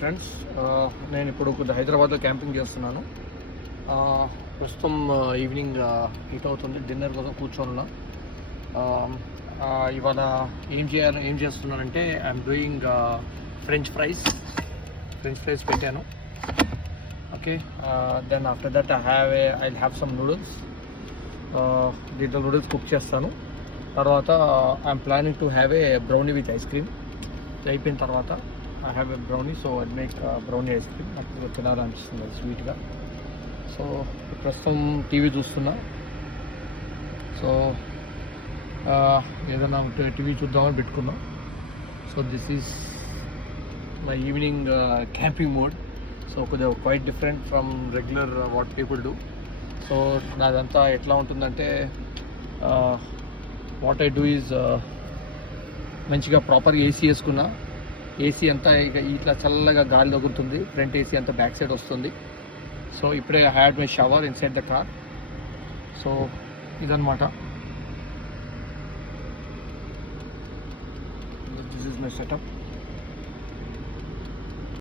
ఫ్రెండ్స్, నేను ఇప్పుడు హైదరాబాద్లో క్యాంపింగ్ చేస్తున్నాను. ప్రస్తుతం ఈవినింగ్ 8 అవుతుంది. డిన్నర్ కోసం కూర్చోనున్నా. ఇవాళ ఏం చేస్తున్నానంటే ఐఎమ్ డూయింగ్ ఫ్రెంచ్ ఫ్రైస్ పెట్టాను. Okay, then after that I have some noodles. దీంట్లో నూడిల్స్ కుక్ చేస్తాను. తర్వాత I'm planning to have a brownie with ice cream. అయిపోయిన తర్వాత I have a brownie, so I make brownie ice cream. నాకు తినాలనిపిస్తుంది స్వీట్గా. సో ప్రస్తుతం టీవీ చూస్తున్నా. సో ఏదైనా టీవీ చూద్దామని పెట్టుకున్నాం. So this is my evening camping mode. So కొద్దిగా quite different from regular what people do. So నాదంతా ఎట్లా ఉంటుందంటే, వాట్ ఐ డూ ఈజ్ మంచిగా ప్రాపర్గా ఏసీ వేసుకున్నా. ఏసీ అంతా ఇక ఇట్లా చల్లగా గాలి తగులుతుంది. ఫ్రంట్ ఏసీ అంతా బ్యాక్ సైడ్ వస్తుంది. సో ఇప్పుడే I had my shower inside the car. So ఇదన్నమాట. This is my setup.